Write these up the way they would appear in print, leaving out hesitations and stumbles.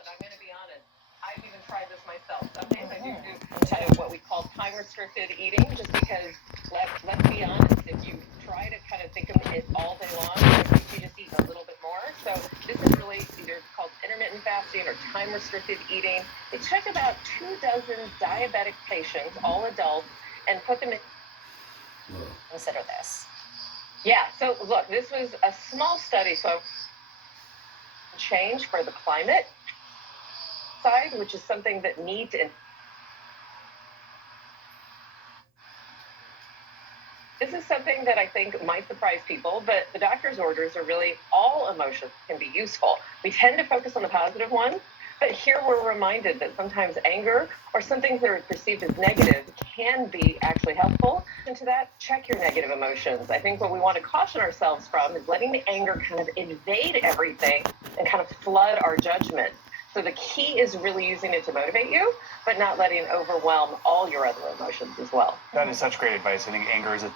and I'm going to be honest, I've even tried this myself. Some days I do kind of what we call time-restricted eating, just because, let's be honest, if you try to kind of think of it all day long, you just eat a little bit more. So this is really either called intermittent fasting or time-restricted eating. They took about 24 diabetic patients, all adults, and put them in. Consider this. Yeah, so look, this was a small study, so change for the climate side, which is something that needs and this is something that I think might surprise people, but the doctor's orders are really all emotions can be useful. We tend to focus on the positive ones, but here we're reminded that sometimes anger or some things that are perceived as negative can be actually helpful. And to that, check your negative emotions. I think what we want to caution ourselves from is letting the anger kind of invade everything and kind of flood our judgment. So the key is really using it to motivate you, but not letting it overwhelm all your other emotions as well. That is such great advice. I think anger is a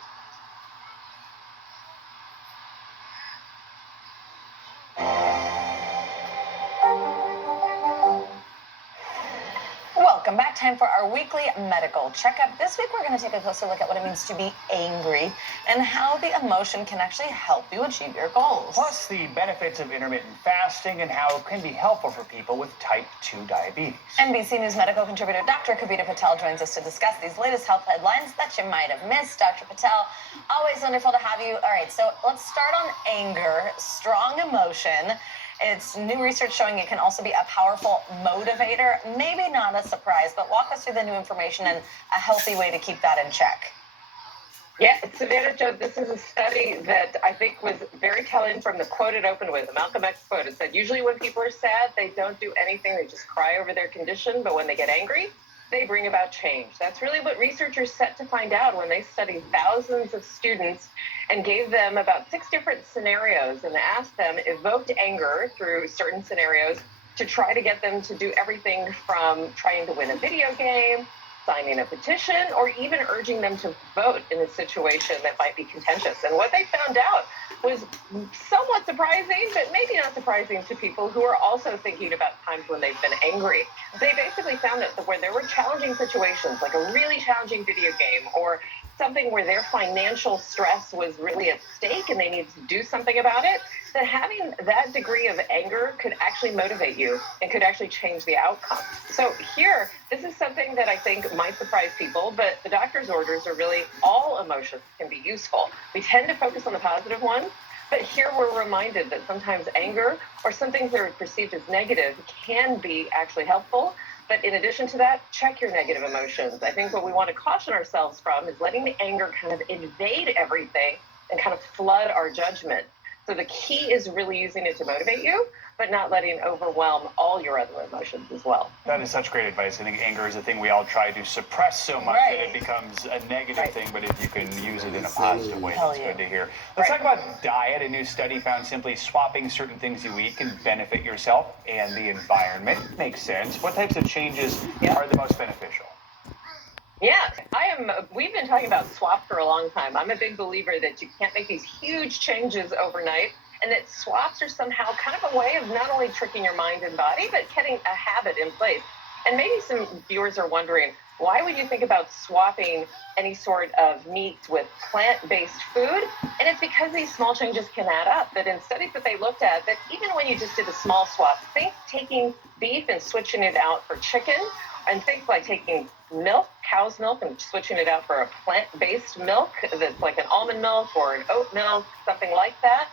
Welcome back. Time for our weekly medical checkup. This week, we're going to take a closer look at what it means to be angry and how the emotion can actually help you achieve your goals. plus the benefits of intermittent fasting and how it can be helpful for people with type 2 diabetes. NBC News medical contributor Dr. Kavita Patel joins us to discuss these latest health headlines that you might have missed. Dr. Patel, always wonderful to have you. All right, so let's start on anger, strong emotion. It's new research showing it can also be a powerful motivator. Maybe not a surprise, but walk us through the new information and a healthy way to keep that in check. Yeah, Savannah Jo, this is a study that I think was very telling from the quote it opened with. The Malcolm X quote. It said, usually when people are sad, they don't do anything. They just cry over their condition. But when they get angry, they bring about change. That's really what researchers set to find out when they studied thousands of students and gave them about 6 different scenarios and asked them, evoked anger through certain scenarios to try to get them to do everything from trying to win a video game, signing a petition, or even urging them to vote in a situation that might be contentious. And what they found out was somewhat surprising, but maybe not surprising to people who are also thinking about times when they've been angry. They basically found that where there were challenging situations, like a really challenging video game or something where their financial stress was really at stake and they needed to do something about it, that having that degree of anger could actually motivate you and could actually change the outcome. So here, this is something that I think might surprise people, but the doctor's orders are really all emotions can be useful. We tend to focus on the positive ones, but here we're reminded that sometimes anger or some things that are perceived as negative can be actually helpful. But in addition to that, check your negative emotions. I think what we want to caution ourselves from is letting the anger kind of invade everything and kind of flood our judgment. So the key is really using it to motivate you, but not letting it overwhelm all your other emotions as well. That is such great advice. I think anger is a thing we all try to suppress so much that it becomes a negative thing, but if you can use it in a positive way, that's good to hear. Let's talk about diet. A new study found simply swapping certain things you eat can benefit yourself and the environment. Makes sense. What types of changes are the most beneficial? Yeah, we've been talking about swap for a long time. I'm a big believer that you can't make these huge changes overnight, and that swaps are somehow kind of a way of not only tricking your mind and body, but getting a habit in place. And maybe some viewers are wondering, why would you think about swapping any sort of meats with plant-based food? And it's because these small changes can add up. That in studies that they looked at, that even when you just did a small swap, think taking beef and switching it out for chicken, and think like taking milk, cow's milk, and switching it out for a plant-based milk that's like an almond milk or an oat milk, something like that.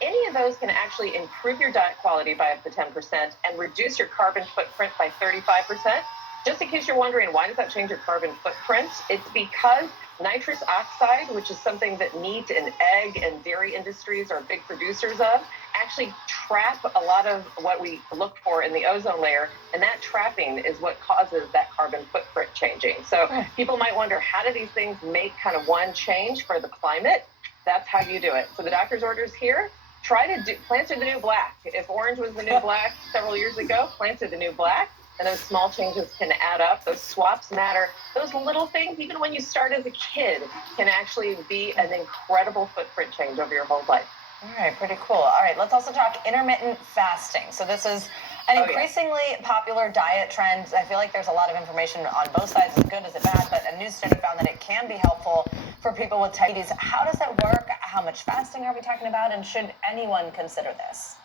Any of those can actually improve your diet quality by up to 10% and reduce your carbon footprint by 35%. Just in case you're wondering, why does that change your carbon footprint? It's because nitrous oxide, which is something that meat and egg and dairy industries are big producers of, actually trap a lot of what we look for in the ozone layer, and that trapping is what causes that carbon footprint changing. So people might wonder, how do these things make kind of one change for the climate? That's how you do it. So the doctor's orders here, plants are the new black. If orange was the new black several years ago, plants are the new black. And those small changes can add up. Those swaps matter. Those little things, even when you start as a kid, can actually be an incredible footprint change over your whole life. All right, pretty cool. All right, let's also talk intermittent fasting. So this is An Oh, yeah. increasingly popular diet trend. I feel like there's a lot of information on both sides, is it good, is it bad, but a new study found that it can be helpful for people with diabetes. How does that work? How much fasting are we talking about? And should anyone consider this?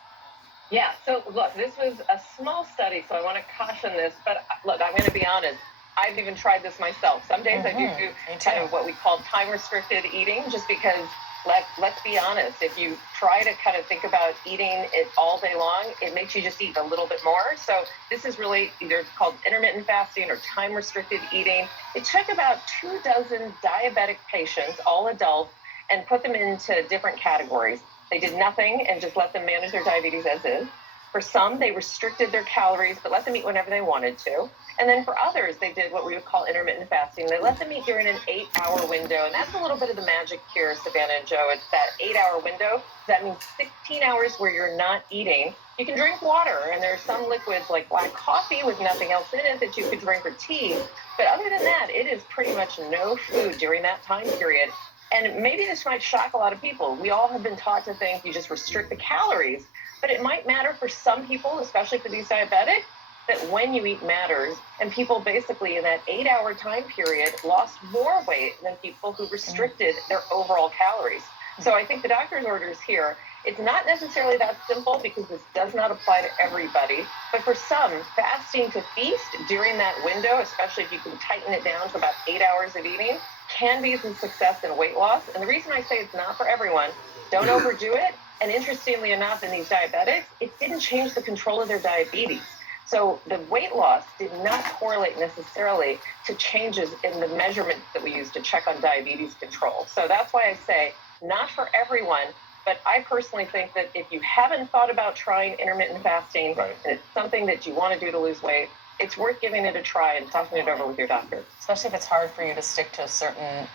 Yeah, so look, this was a small study, so I want to caution this, but look, I'm going to be honest. I've even tried this myself. Some days I do kind of what we call time-restricted eating, just because, let's be honest, if you try to kind of think about eating it all day long, it makes you just eat a little bit more. So this is really either called intermittent fasting or time-restricted eating. It took about 24 diabetic patients, all adults, and put them into different categories. They did nothing and just let them manage their diabetes as is. For some, they restricted their calories, but let them eat whenever they wanted to. And then for others, they did what we would call intermittent fasting. They let them eat during an 8-hour window. And that's a little bit of the magic here, Savannah and Joe. It's that 8-hour window. That means 16 hours where you're not eating. You can drink water, and there's some liquids like black coffee with nothing else in it that you could drink, or tea. But other than that, it is pretty much no food during that time period. And maybe this might shock a lot of people. We all have been taught to think you just restrict the calories, but it might matter for some people, especially for these diabetics, that when you eat matters. And people basically in that 8-hour time period lost more weight than people who restricted their overall calories. So I think the doctor's orders here, it's not necessarily that simple because this does not apply to everybody. But for some, fasting to feast during that window, especially if you can tighten it down to about 8 hours of eating, can be some success in weight loss. And the reason I say it's not for everyone, don't overdo it. And interestingly enough, in these diabetics, it didn't change the control of their diabetes. So the weight loss did not correlate necessarily to changes in the measurements that we use to check on diabetes control. So that's why I say not for everyone, but I personally think that if you haven't thought about trying intermittent fasting, and it's something that you want to do to lose weight, it's worth giving it a try and talking it over with your doctor. Especially if it's hard for you to stick to certain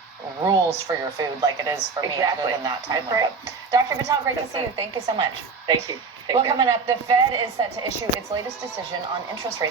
rules for your food like it is for me other than that time window. Dr. Patel, great to see you. Thank you so much. Thank you. Well, coming up, the Fed is set to issue its latest decision on interest rates.